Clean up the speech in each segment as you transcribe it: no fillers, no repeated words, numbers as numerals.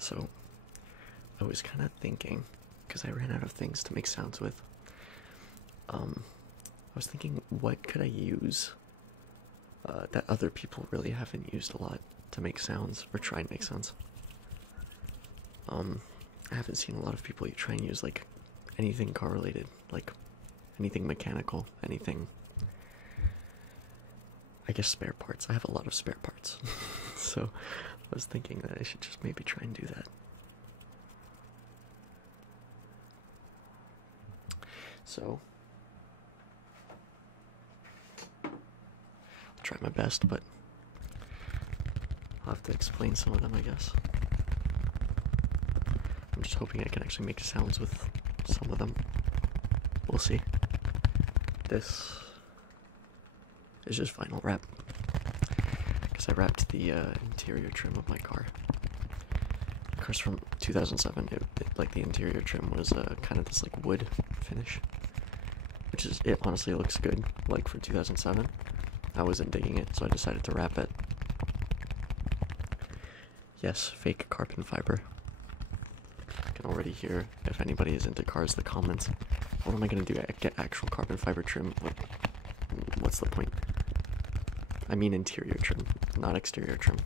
So I was kind of thinking, because I ran out of things to make sounds with. I was thinking, what could I use that other people really haven't used a lot to make sounds or try and make sounds? I haven't seen a lot of people try and use like anything car related, like anything mechanical, anything. I guess spare parts. I have a lot of spare parts. So I was thinking that I should just maybe try and do that. So I'll try my best, but I'll have to explain some of them, I guess. I'm just hoping I can actually make sounds with some of them. We'll see. This is just vinyl wrap, because I wrapped the interior trim of my car. The car's from 2007. Like the interior trim was kind of this like wood finish, which is, it honestly looks good. Like for 2007, I wasn't digging it, so I decided to wrap it. Yes, fake carbon fiber. I can already hear, if anybody is into cars, the comments. What am I gonna do? Get actual carbon fiber trim? What's the point? I mean interior trim, not exterior trim.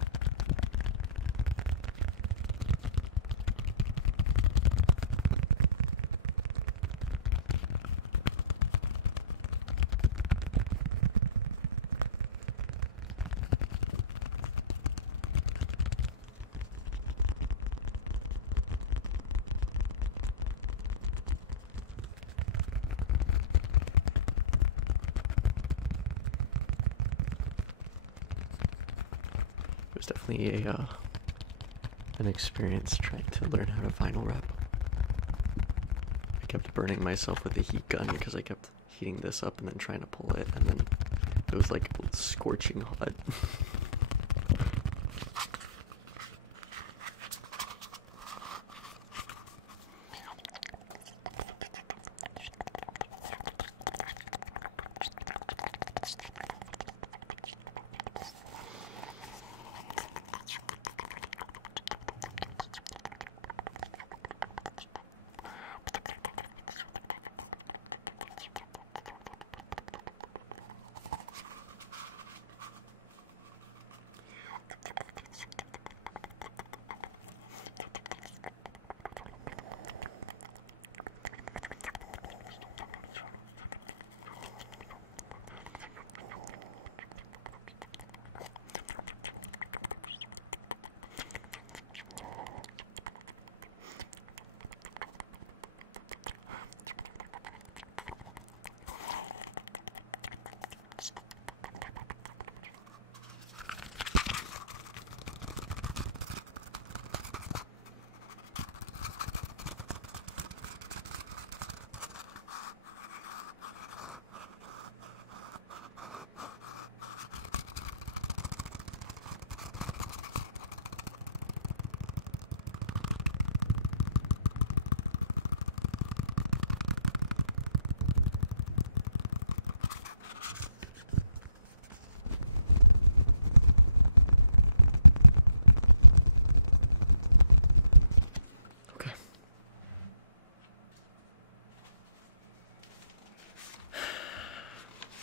It was definitely an experience trying to learn how to vinyl wrap. I kept burning myself with the heat gun because I kept heating this up and then trying to pull it, and then it was like scorching hot.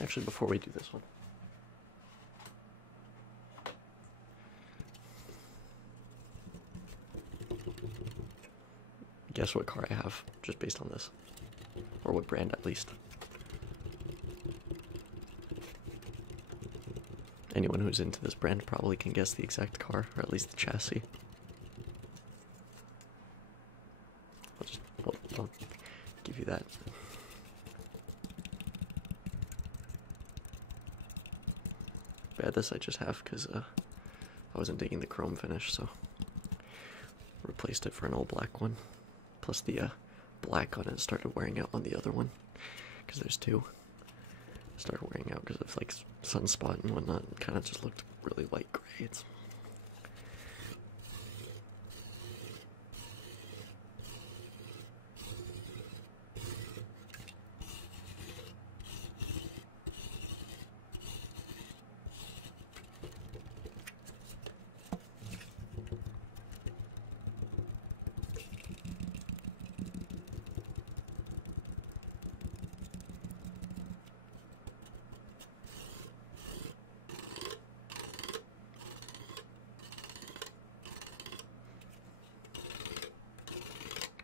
Actually, before we do this one, guess what car I have, just based on this. Or what brand, at least. Anyone who's into this brand probably can guess the exact car, or at least the chassis. I'll give you that. Yeah, this I just have because I wasn't digging the chrome finish, so replaced it for an old black one. Plus the black on it started wearing out on the other one, because there's two. Started wearing out because of like sunspot and whatnot. It kind of just looked really light gray. It's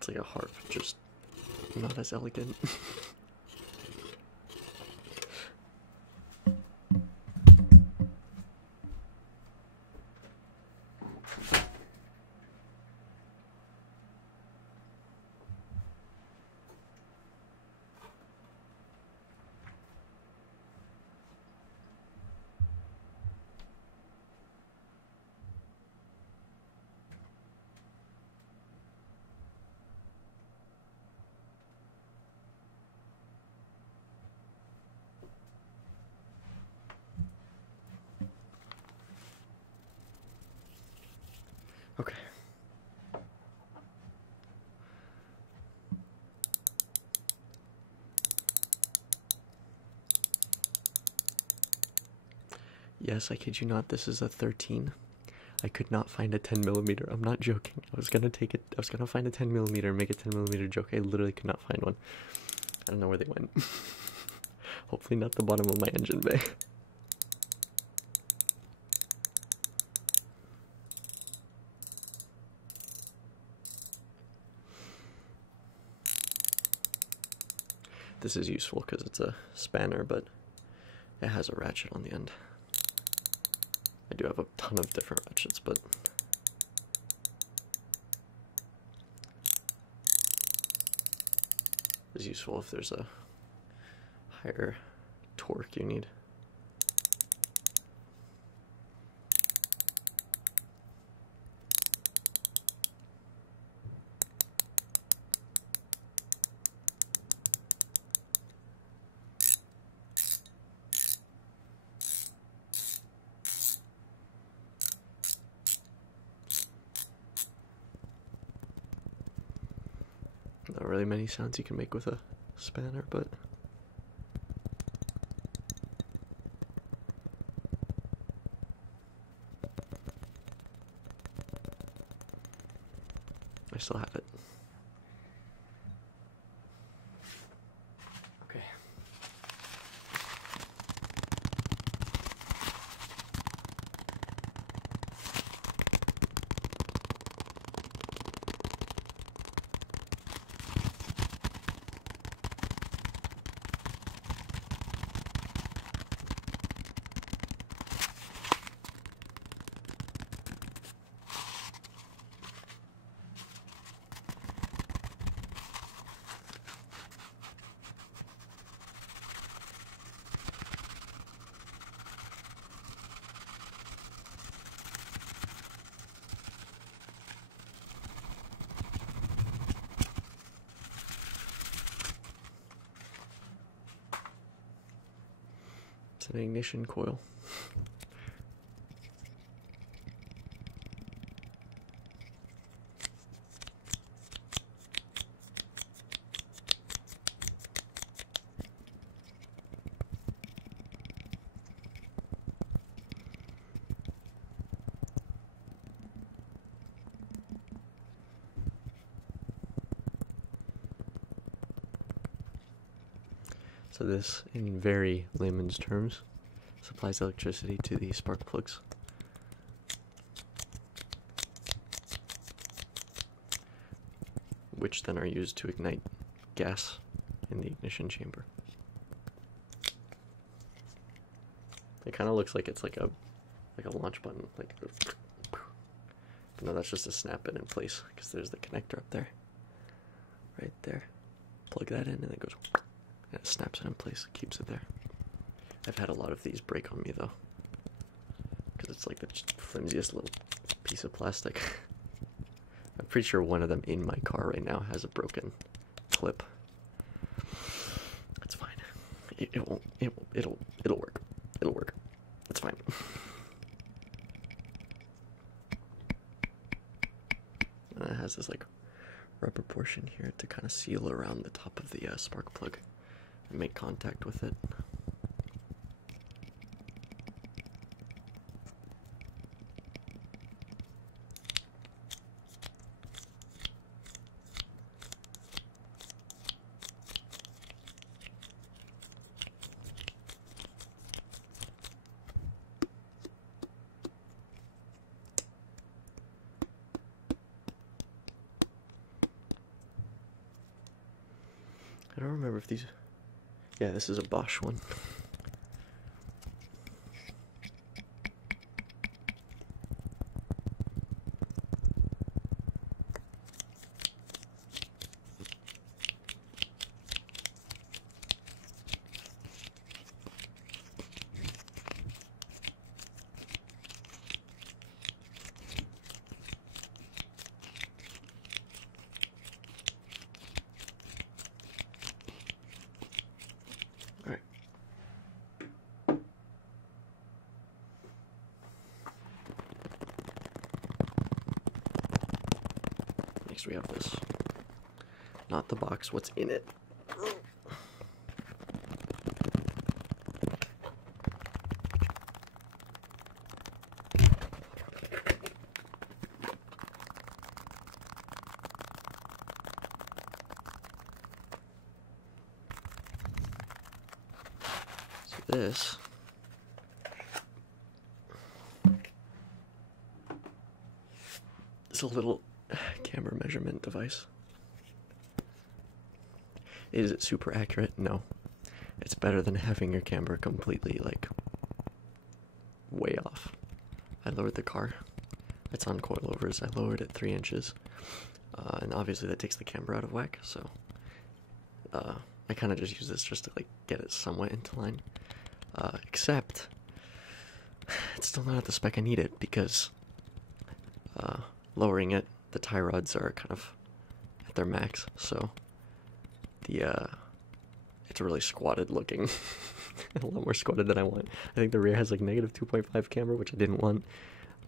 It's like a harp, just not as elegant. Okay. Yes, I kid you not, this is a 13. I could not find a 10mm. I'm not joking. I was gonna find a 10mm and make a 10mm joke. I literally could not find one. I don't know where they went. Hopefully not the bottom of my engine bay. This is useful because it's a spanner, but it has a ratchet on the end. I do have a ton of different ratchets, but it's useful if there's a higher torque you need. Not really many sounds you can make with a spanner, but I still have it. Okay. It's an ignition coil. So this, in very layman's terms, supplies electricity to the spark plugs. Which then are used to ignite gas in the ignition chamber. It kind of looks like it's like a launch button, like. But no, that's just to snap it in place because there's the connector up there, right there. Plug that in and it goes. And it snaps it in place, keeps it there. I've had a lot of these break on me though, because it's like the flimsiest little piece of plastic. I'm pretty sure one of them in my car right now has a broken clip. It's fine. It'll work. It'll work. It's fine. And it has this like rubber portion here to kind of seal around the top of the spark plug and make contact with it. I don't remember if these... Yeah, this is a Bosch one. Alright. Next we have this. Not the box, what's in it. So this is a little camera measurement device. Is it super accurate? No. It's better than having your camera completely, like, way off. I lowered the car. It's on coilovers. I lowered it 3 inches. And obviously that takes the camera out of whack, so I kind of just use this just to, like, get it somewhat into line. Except, it's still not at the spec I need it, because lowering it, the tie rods are kind of at their max, so it's really squatted looking. A lot more squatted than I want. I think the rear has like negative 2.5 camber, which I didn't want.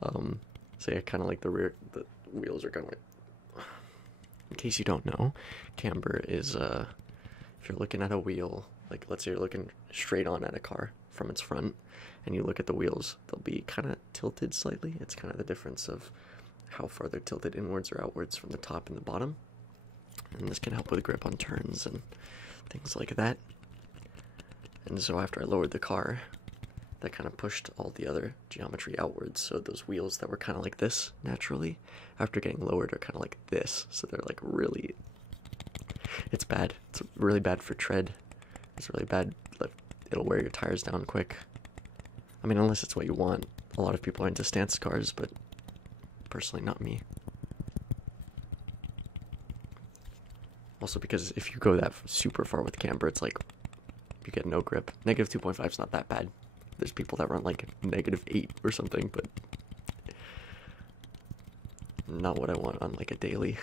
So yeah, kind of like the rear, the wheels are kind of like, in case you don't know, camber is, if you're looking at a wheel, like let's say you're looking straight on at a car from its front, and you look at the wheels, they'll be kind of tilted slightly. It's kind of the difference of how far they're tilted inwards or outwards from the top and the bottom. And this can help with grip on turns and things like that. And so after I lowered the car, that kind of pushed all the other geometry outwards. So those wheels that were kind of like this naturally, after getting lowered, are kind of like this. So they're like really, it's bad. It's really bad for tread. It's really bad. It'll wear your tires down quick. I mean, unless it's what you want. A lot of people are into stance cars, but personally not me. Also because if you go that super far with camber, it's like you get no grip. Negative 2.5 is not that bad. There's people that run like negative 8 or something, but not what I want on like a daily.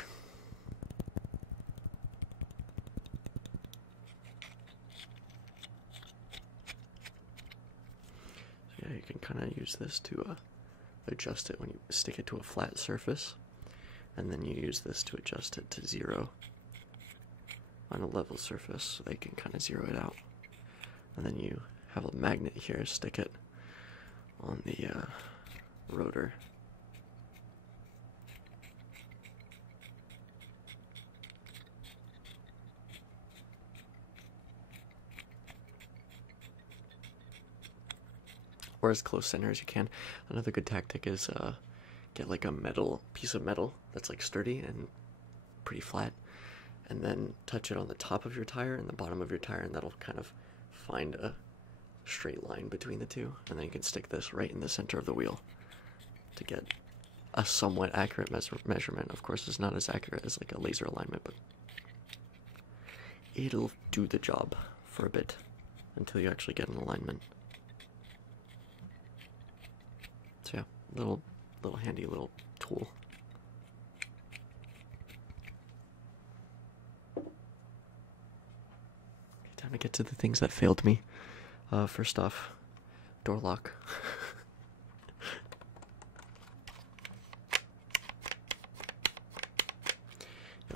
So yeah, you can kind of use this to adjust it when you stick it to a flat surface, and then you use this to adjust it to 0 on a level surface, so they can kind of zero it out. And then you have a magnet here, stick it on the rotor. Or as close center as you can. Another good tactic is get like a piece of metal that's like sturdy and pretty flat, and then touch it on the top of your tire and the bottom of your tire, and that'll kind of find a straight line between the two. And then you can stick this right in the center of the wheel to get a somewhat accurate measurement. Of course, it's not as accurate as like a laser alignment, but it'll do the job for a bit until you actually get an alignment. So yeah, little handy little tool. Time to get to the things that failed me. First off, door lock.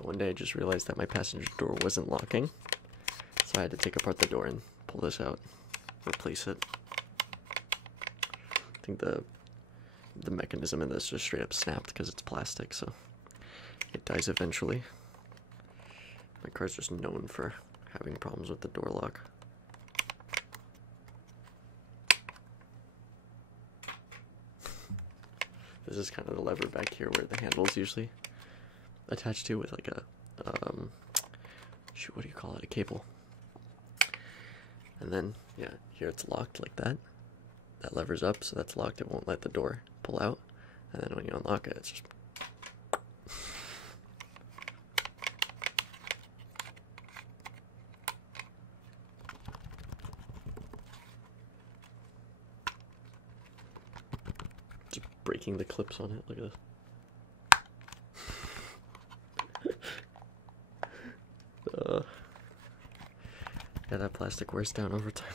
One day I just realized that my passenger door wasn't locking, so I had to take apart the door and pull this out, replace it. I think the mechanism in this just straight up snapped because it's plastic, so it dies eventually. My car's just known for having problems with the door lock. This is kind of the lever back here where the handle's usually attached to, with like a shoot, what do you call it? A cable. And then, yeah, here it's locked like that. That lever's up, so that's locked. It won't let the door pull out. And then when you unlock it, it's just... just breaking the clips on it. Look at this. Yeah, that plastic wears down over time.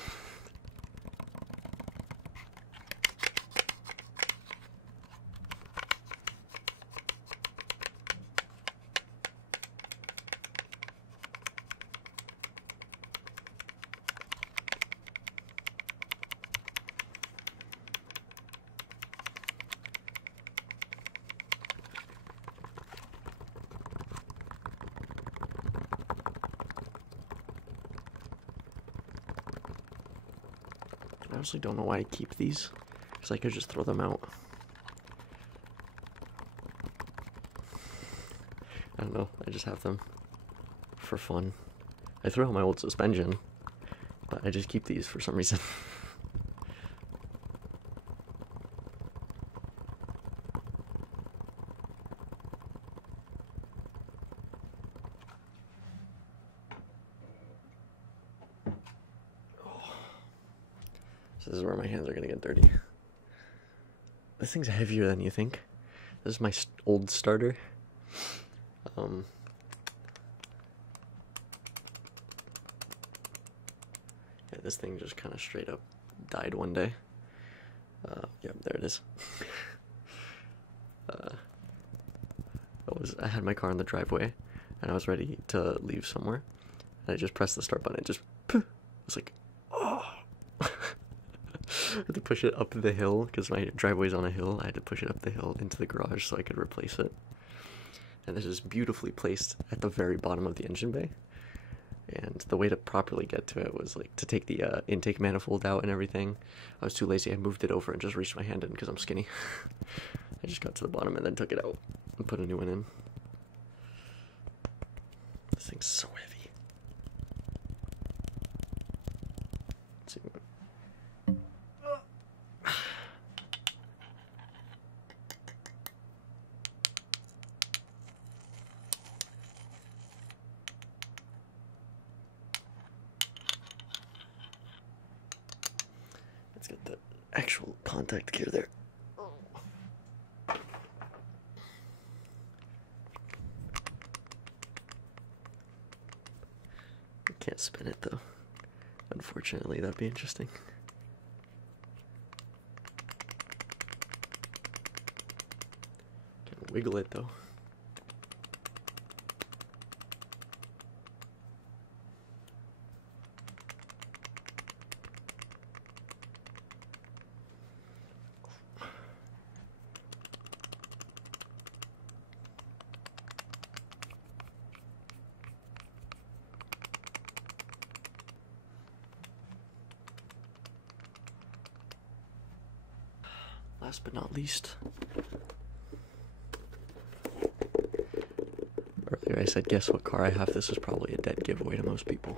I honestly don't know why I keep these, because I could just throw them out. I don't know, I just have them for fun. I threw out my old suspension, but I just keep these for some reason. So this is where my hands are gonna get dirty. This thing's heavier than you think. This is my old starter. Yeah, this thing just kind of straight up died one day. Yep, there it is. I had my car in the driveway, and I was ready to leave somewhere, and I just pressed the start button. It just, I was like, oh. I had to push it up the hill because my driveway's on a hill. I had to push it up the hill into the garage so I could replace it. And this is beautifully placed at the very bottom of the engine bay. And the way to properly get to it was like to take the intake manifold out and everything. I was too lazy. I moved it over and just reached my hand in because I'm skinny. I just got to the bottom and then took it out and put a new one in. This thing's so heavy. Let's see. Let's get the actual contact gear there. Can't spin it though. Unfortunately, that'd be interesting. Can wiggle it though. Last but not least, earlier I said guess what car I have. This is probably a dead giveaway to most people.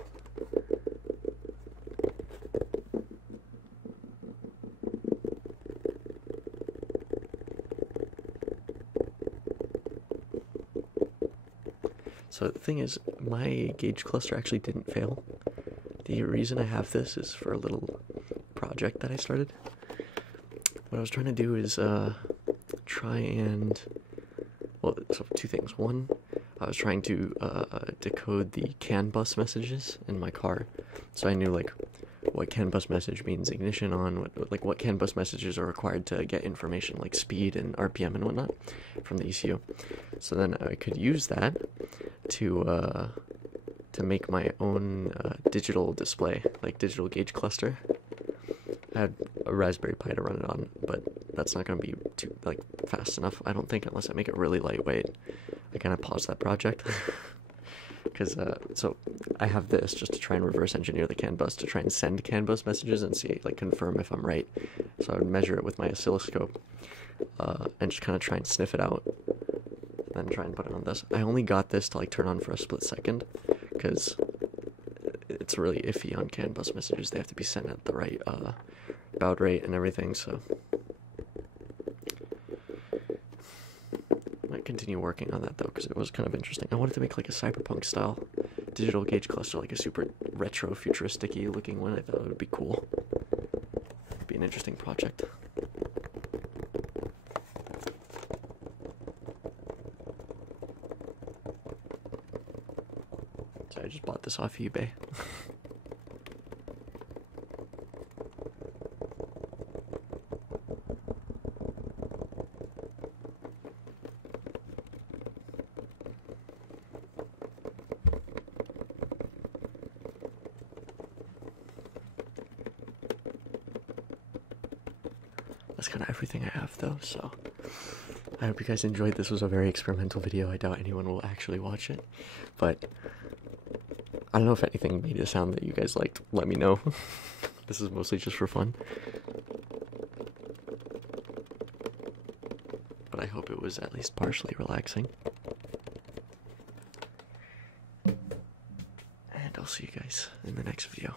So the thing is, my gauge cluster actually didn't fail. The reason I have this is for a little project that I started. What I was trying to do is try and, well, so two things. One, I was trying to decode the CAN bus messages in my car, so I knew like what CAN bus message means ignition on, what CAN bus messages are required to get information like speed and RPM and whatnot from the ECU. So then I could use that to make my own digital display, like digital gauge cluster. I had a Raspberry Pi to run it on, but that's not going to be too fast enough, I don't think, unless I make it really lightweight. I kind of paused that project because so I have this just to try and reverse engineer the CAN bus to try and send CAN bus messages and see, confirm if I'm right. So I would measure it with my oscilloscope and just kind of try and sniff it out, and then try and put it on this. I only got this to turn on for a split second because it's really iffy on CAN bus messages. They have to be sent at the right baud rate and everything, so might continue working on that though, because it was kind of interesting. I wanted to make like a cyberpunk style digital gauge cluster, like a super retro futuristic-y looking one. I thought it would be cool. It'd be an interesting project. So I just bought this off eBay. That's kind of everything I have though, so I hope you guys enjoyed. This was a very experimental video. I doubt anyone will actually watch it, but I don't know if anything made a sound that you guys liked. Let me know. This is mostly just for fun, but I hope it was at least partially relaxing. And I'll see you guys in the next video.